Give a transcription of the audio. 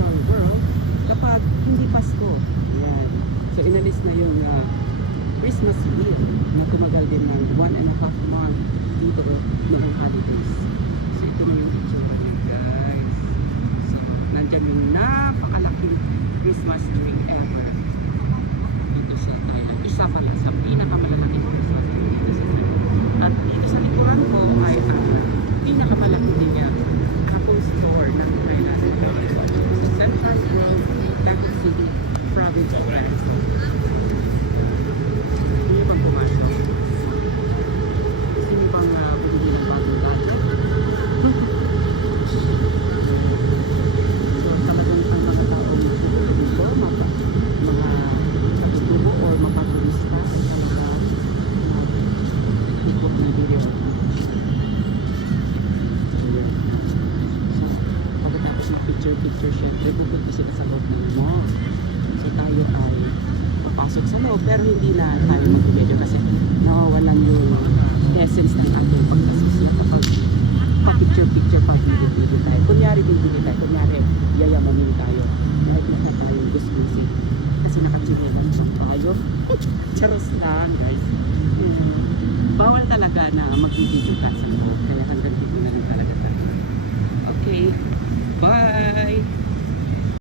magical world kapag hindi Pasko. Ayan. So inalis na yung Christmas Eve na tumagal din ng 1.5 month dito noong holidays. So ito na yung picture niya, guys. So nandyan yung napakalaking Christmas tree ever. Dito siya tayo. Isa pala sa pinakamalalaking Christmas tree dito sa Cebu. At dito sa likuran ko ay ang pinakamalaki din niya Apple Store ng Thailand. Sa Central Grove, Taguig City, Province of Quezon. Hindi bang pumasok? Sino bang bumili ng bagong gadget? So talagang ang mga taong dito, mga katutubo or mapagulista ay talaga ikot na video. Pagkatapos ng picture-picture, syempre pupunta sila sa loob ng mall. So tayo ay papasok sa loob, pero hindi na tayo mag-video kasi nawawalan yung essence ng ating pagkasosyo kapag pa-picture-picture, pa-video tayo. Kunyari bibili tayo, kunyari yayamanin tayo. Kahit naka tayong gusto-gusto. Kasi nakachinelan lang tayo. Charos lang, guys. Bawal talaga na mag-video ka sa mall. Kaya hanggang dito na lang talaga tayo. Okay. Bye!